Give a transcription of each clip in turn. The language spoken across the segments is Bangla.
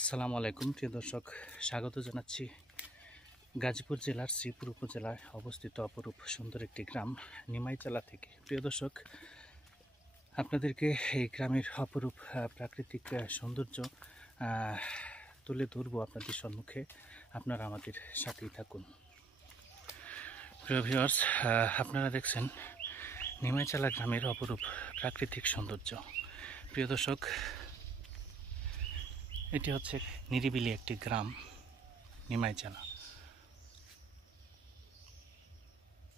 আসসালামু আলাইকুম প্রিয় দর্শক, স্বাগত জানাচ্ছি গাজীপুর জেলার শ্রীপুর উপজেলায় অবস্থিত অপরূপ সুন্দর একটি গ্রাম নিমাইচালা থেকে। প্রিয় দর্শক, আপনাদেরকে এই গ্রামের অপরূপ প্রাকৃতিক সৌন্দর্য তুলে ধরবো আপনাদের সম্মুখে। আপনারা আমাদের সাথেই থাকুন। প্রিয় ভিউয়ার্স, আপনারা দেখছেন নিমাইচালা গ্রামের অপরূপ প্রাকৃতিক সৌন্দর্য। প্রিয় দর্শক, এটি হচ্ছে নিরিবিলি একটি গ্রাম নিমাইচালা।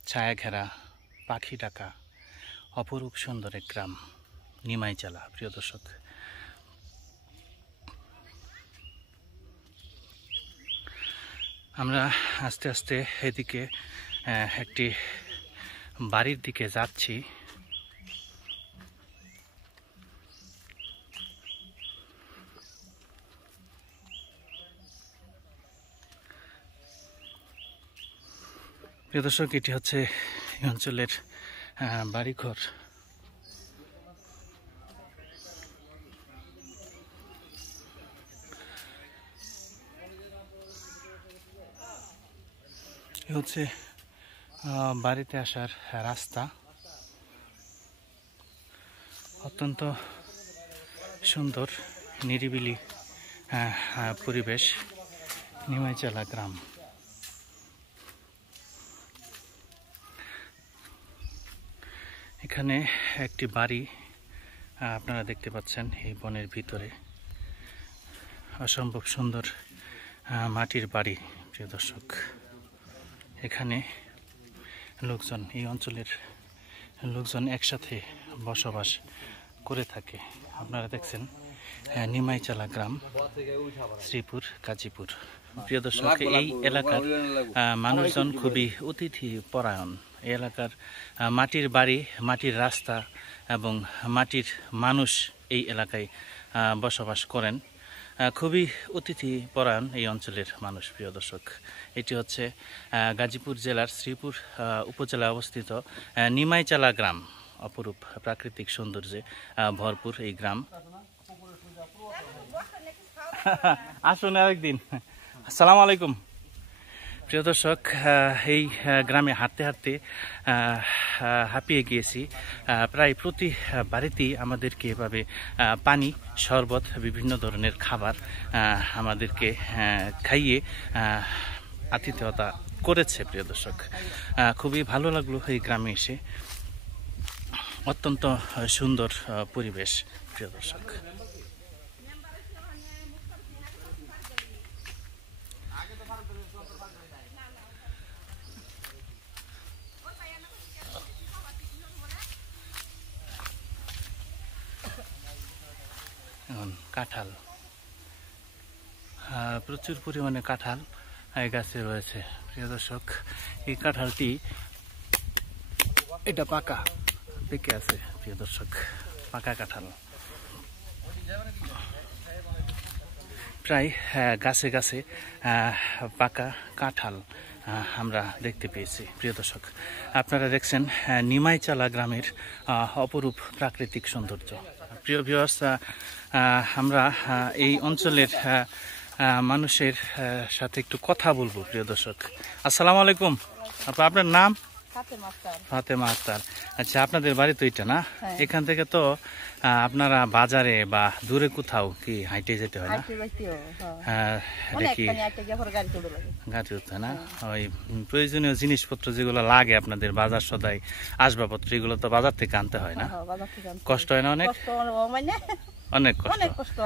ছায়া ঘেরা, পাখি ডাকা অপরূপ সুন্দর এক গ্রাম নিমাইচালা। প্রিয় দর্শক, আমরা আস্তে আস্তে এদিকে একটি বাড়ির দিকে যাচ্ছি। প্রিয় দর্শক, এটি হচ্ছে এই অঞ্চলের বাড়িঘর। এ হচ্ছে বাড়িতে আসার রাস্তা। অত্যন্ত সুন্দর নিরিবিলি পরিবেশ নিমাইচালা গ্রাম। এখানে একটি বাড়ি আপনারা দেখতে পাচ্ছেন এই বনের ভিতরে। অসম্ভব সুন্দর মাটির বাড়ি। প্রিয় দর্শক, এখানে লোকজন, এই অঞ্চলের লোকজন একসাথে বসবাস করে থাকে। আপনারা দেখছেন নিমাইচালা গ্রাম, শ্রীপুর, গাজীপুর। প্রিয় দর্শক, এই এলাকার মানুষজন খুবই অতিথি পরায়ণ। এই এলাকার মাটির বাড়ি, মাটির রাস্তা এবং মাটির মানুষ এই এলাকায় বসবাস করেন। খুবই অতিথি পরায়ণ এই অঞ্চলের মানুষ। প্রিয় দর্শক, এটি হচ্ছে গাজীপুর জেলার শ্রীপুর উপজেলায় অবস্থিত নিমাইচালা গ্রাম। অপরূপ প্রাকৃতিক সৌন্দর্যে ভরপুর এই গ্রাম। আসুন আরেকদিন। আসসালামু আলাইকুম। প্রিয় দর্শক, এই গ্রামে হাঁটতে হাঁটতে হাঁপিয়ে গিয়েছি। প্রায় প্রতি বাড়িতেই আমাদেরকে এভাবে পানি, শরবত, বিভিন্ন ধরনের খাবার আমাদেরকে খাইয়ে আতিথেয়তা করেছে। প্রিয় দর্শক, খুবই ভালো লাগলো এই গ্রামে এসে। অত্যন্ত সুন্দর পরিবেশ। প্রিয় দর্শক, কাঁঠাল, প্রচুর পরিমাণে কাঁঠাল এই গাছে রয়েছে। প্রিয় দর্শক, এই কাঁঠালটি এটা পাকা, পেকে আছে। প্রিয় দর্শক, পাকা কাঁঠাল প্রায় গাছে গাছে পাকা কাঁঠাল আমরা দেখতে পেয়েছি। প্রিয় দর্শক, আপনারা দেখছেন নিমাইচালা গ্রামের অপরূপ প্রাকৃতিক সৌন্দর্য। প্রিয় ভিউয়ার্স, আমরা এই অঞ্চলের মানুষের সাথে একটু কথা বলবো। প্রিয় দর্শক, আসসালামু আলাইকুম। আপনার নাম? ফাতেমা আক্তার। আচ্ছা, আপনাদের বাড়ি তো এটা না? এখান থেকে তো আপনারা বাজারে বা দূরে কোথাও কি হাইটে যেতে হয় না? গাড়ি উঠতে না? ওই প্রয়োজনীয় জিনিসপত্র যেগুলো লাগে আপনাদের, বাজার সদাই, আসবাবপত্র, এগুলো তো বাজার থেকে আনতে হয় না? কষ্ট হয় না? অনেক অনেক কষ্ট।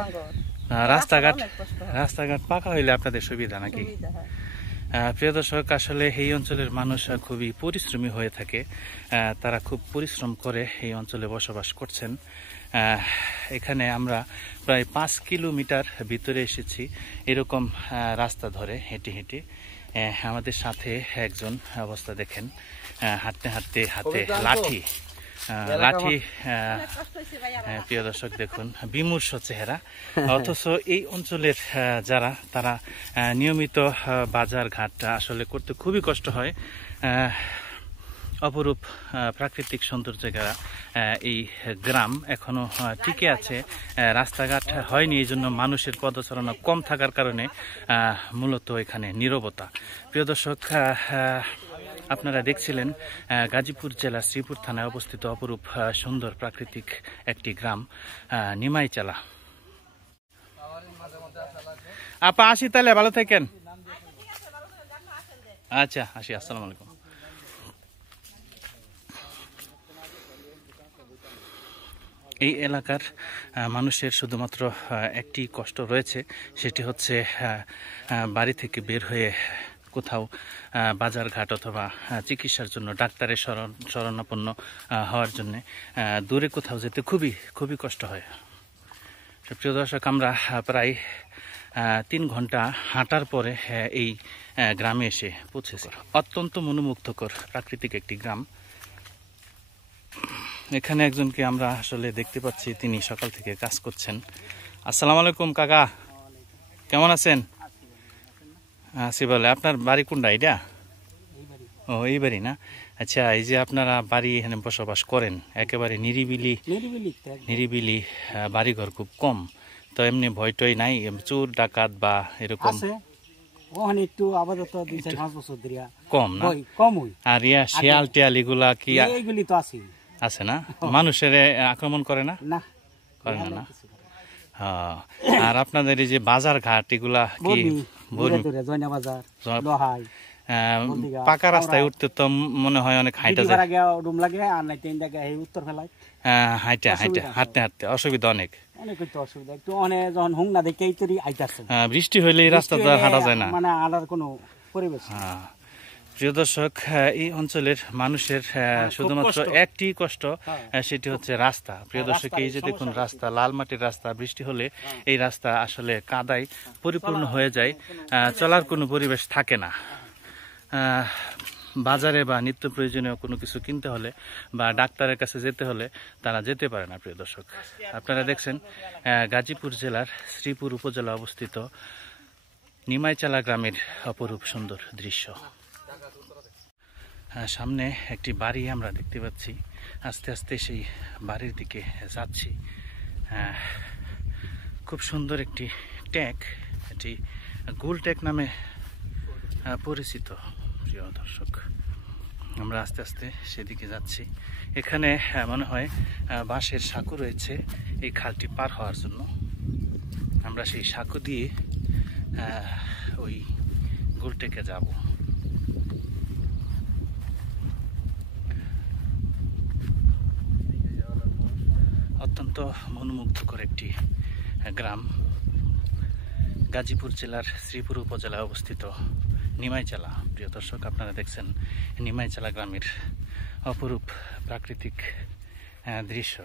রাস্তাঘাট পাকা হইলে আপনাদের সুবিধা নাকি? প্রিয় দর্শক, আসলে এই অঞ্চলের মানুষ খুবই পরিশ্রমী হয়ে থাকে। তারা খুব পরিশ্রম করে এই অঞ্চলে বসবাস করছেন। এখানে আমরা প্রায় 5 কিলোমিটার ভিতরে এসেছি এরকম রাস্তা ধরে হেঁটে হেঁটে। আমাদের সাথে একজন অবস্থা দেখেন, হাঁটতে হাঁটতে হাতে লাঠি। প্রিয় দর্শক, দেখুন বিমূর্ষ চেহারা। অথচ এই অঞ্চলের যারা, তারা নিয়মিত বাজার ঘাট আসলে করতে খুবই কষ্ট হয়। অপরূপ প্রাকৃতিক সৌন্দর্যের এই গ্রাম এখনো টিকে আছে। রাস্তাঘাট হয়নি, এই জন্য মানুষের পদচারণা কম থাকার কারণে মূলত এখানে নীরবতা। প্রিয় দর্শক, আপনারা দেখছিলেন গাজীপুর জেলা শ্রীপুর থানায় অবস্থিত অপরূপ সুন্দর প্রাকৃতিক একটি গ্রাম নিমাইচালা। আপা আসি তাহলে, ভালো থাকেন। আচ্ছা আসি, আসসালামু আলাইকুম। এই এলাকার মানুষের শুধুমাত্র একটি কষ্ট রয়েছে, সেটি হচ্ছে বাড়ি থেকে বের হয়ে কোথাও বাজারঘাট অথবা চিকিৎসার জন্য, ডাক্তারের শরণাপন্ন হওয়ার জন্য দূরে কোথাও যেতে খুবই খুবই কষ্ট হয়। প্রিয় দর্শক, আমরা প্রায় 3 ঘন্টা হাঁটার পরে এই গ্রামে এসে পৌঁছেছি। অত্যন্ত মনোমুগ্ধকর প্রাকৃতিক একটি গ্রাম। এখানে একজনকে আমরা আসলে দেখতে পাচ্ছি, তিনি সকাল থেকে কাজ করছেন। আসসালামু আলাইকুম কাকা, কেমন আছেন? আছি বলে। আপনার বাড়ি কোনটা এটা? ও এই বাড়ি না? আচ্ছা, এই যে আপনারা বাড়ি এখানে বসবাস করেন, একেবারে নিরিবিলি বাড়িঘর খুব কম, তো এমনি ভয় টয় নাই চোর ডাকাত বা এরকম? কম না? আর শিয়াল টিয়াল এগুলা কি আছে না? মানুষের আক্রমণ করে না? করে না? আর আপনাদের এই যে বাজার ঘাট এগুলা কি পাকা রাস্তায় উঠতে তো মনে হয় অনেক হাইটা যায়, হাঁটতে হাঁটতে অসুবিধা অনেক। বৃষ্টি হইলে এই রাস্তা তো হাঁটা যায় না। প্রিয় দর্শক, এই অঞ্চলের মানুষের শুধুমাত্র একটি কষ্ট, সেটি হচ্ছে রাস্তা। প্রিয় দর্শক, এই যে দেখুন রাস্তা, লাল মাটির রাস্তা, বৃষ্টি হলে এই রাস্তা আসলে কাদায় পরিপূর্ণ হয়ে যায়, চলার কোনো পরিবেশ থাকে না। বাজারে বা নিত্য প্রয়োজনীয় কোনো কিছু কিনতে হলে বা ডাক্তারের কাছে যেতে হলে তারা যেতে পারে না। প্রিয় দর্শক, আপনারা দেখছেন গাজীপুর জেলার শ্রীপুর উপজেলা অবস্থিত নিমাইচালা গ্রামের অপরূপ সুন্দর দৃশ্য। সামনে একটি বাড়ি আমরা দেখতে পাচ্ছি, আস্তে আস্তে সেই বাড়ির দিকে যাচ্ছি। খুব সুন্দর একটি ট্যাঙ্ক, এটি গোল ট্যাঙ্ক নামে পরিচিত। প্রিয় দর্শক, আমরা আস্তে আস্তে সেদিকে যাচ্ছি। এখানে মনে হয় বাঁশের সাঁকো রয়েছে এই খালটি পার হওয়ার জন্য। আমরা সেই সাঁকো দিয়ে ওই গোল ট্যাঙ্কে যাব। অত্যন্ত মনোমুগ্ধকর একটি গ্রাম, গাজীপুর জেলার শ্রীপুর উপজেলায় অবস্থিত নিমাইচালা। প্রিয় দর্শক, আপনারা দেখছেন নিমাইচালা গ্রামের অপরূপ প্রাকৃতিক দৃশ্য।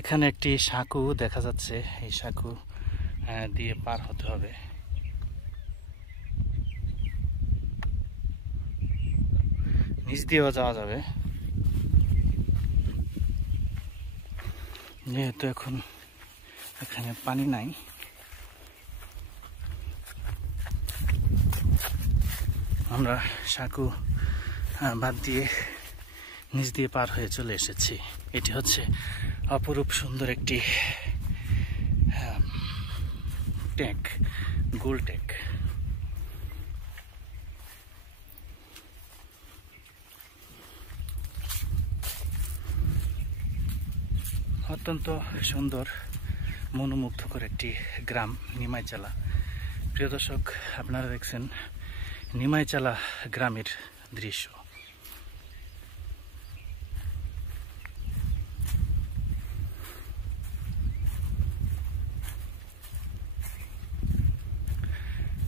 এখানে একটি সাঁকো দেখা যাচ্ছে, এই সাঁকো দিয়ে পার হতে হবে। নিচ দিয়েও যাওয়া যাবে, যেহেতু এখন এখানে পানি নাই। আমরা সাঁকো বাদ দিয়ে নিচ দিয়ে পার হয়ে চলে এসেছি। এটি হচ্ছে অপরূপ সুন্দর একটি ট্যাঙ্ক, গোল ট্যাঙ্ক। অত্যন্ত সুন্দর মনোমুগ্ধকর একটি গ্রাম নিমাইচালা। প্রিয় দর্শক, আপনারা দেখছেন নিমাইচালা গ্রামের দৃশ্য।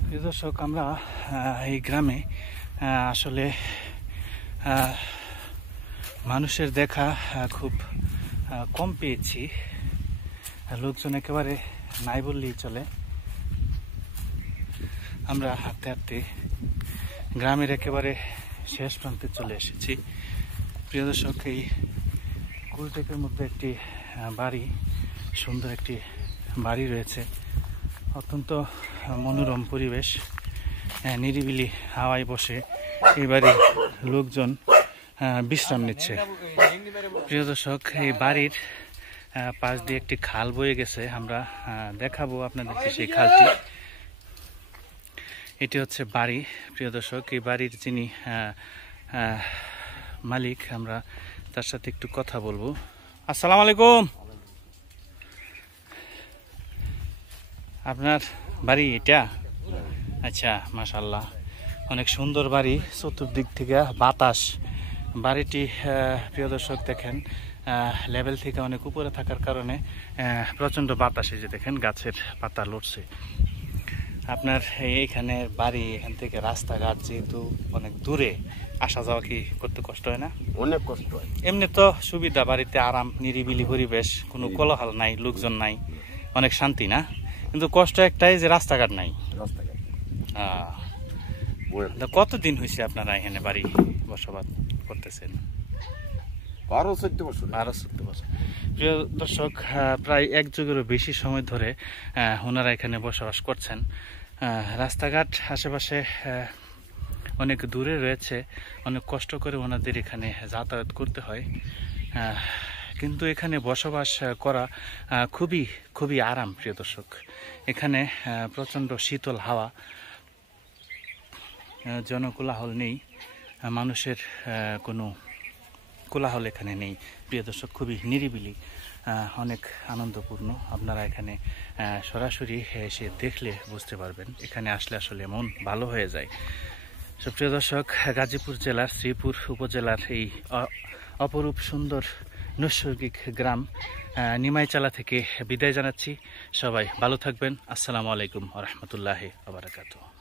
প্রিয় দর্শক, আমরা এই গ্রামে আসলে মানুষের দেখা খুব কম পেয়েছি, লোকজন একেবারে নাই বললেই চলে। আমরা হাঁটতে হাঁটতে গ্রামের একেবারে শেষ প্রান্তে চলে এসেছি। প্রিয় দর্শক, এই কুলটেকের মধ্যে একটি বাড়ি, সুন্দর একটি বাড়ি রয়েছে। অত্যন্ত মনোরম পরিবেশ, নিরিবিলি হাওয়ায় বসে এই বাড়ির লোকজন বিশ্রাম নিচ্ছে। প্রিয় দর্শক, এই বাড়ির পাশ দিয়ে একটি খাল বয়ে গেছে, আমরা দেখাবো আপনাদেরকে সেই খালটি। এটি হচ্ছে বাড়ি। প্রিয় দর্শক, এই বাড়ির যিনি মালিক, আমরা তার সাথে একটু কথা বলবো। আসসালামু আলাইকুম। আপনার বাড়ি এটা? আচ্ছা, মাশাআল্লাহ, অনেক সুন্দর বাড়ি, চতুর্দিক থেকে বাতাস। বাড়িটি প্রিয় দর্শক দেখেন, লেভেল থেকে অনেক উপরে থাকার কারণে প্রচণ্ড বাতাস, এই যে দেখেন গাছের পাতা লড়ছে। আপনার এইখানে বাড়ি, এখান থেকে রাস্তাঘাট যেহেতু অনেক দূরে, আসা যাওয়া কি করতে কষ্ট হয় না? অনেক কষ্ট হয়। এমনি তো সুবিধা, বাড়িতে আরাম, নিরিবিলি পরিবেশ, কোনো কোলাহল নাই, লোকজন নাই, অনেক শান্তি না? কিন্তু কষ্ট একটাই যে রাস্তাঘাট নাই। কতদিন হয়েছে আপনারা এখানে বাড়ি বসবাস করতেছেন? 12-14 বছর। 12-14 বছর। প্রিয় দর্শক, প্রায় এক যুগেরও বেশি সময় ধরে ওনারা এখানে বসবাস করছেন। রাস্তাঘাট আশেপাশে অনেক দূরে রয়েছে, অনেক কষ্ট করে ওনাদের এখানে যাতায়াত করতে হয়, কিন্তু এখানে বসবাস করা খুবই খুবই আরাম। প্রিয় দর্শক, এখানে প্রচণ্ড শীতল হাওয়া, জনকোলাহল নেই, মানুষের কোনো কোলাহল এখানে নেই। প্রিয় দর্শক, খুবই নিরিবিলি, অনেক আনন্দপূর্ণ। আপনারা এখানে সরাসরি এসে দেখলে বুঝতে পারবেন, এখানে আসলে আসলে মন ভালো হয়ে যায়। প্রিয় দর্শক, গাজীপুর জেলার শ্রীপুর উপজেলার এই অপরূপ সুন্দর নৈসর্গিক গ্রাম নিমাইচালা থেকে বিদায় জানাচ্ছি। সবাই ভালো থাকবেন। আসসালামু আলাইকুম ওয়া রাহমাতুল্লাহি ওয়া বারাকাতুহু।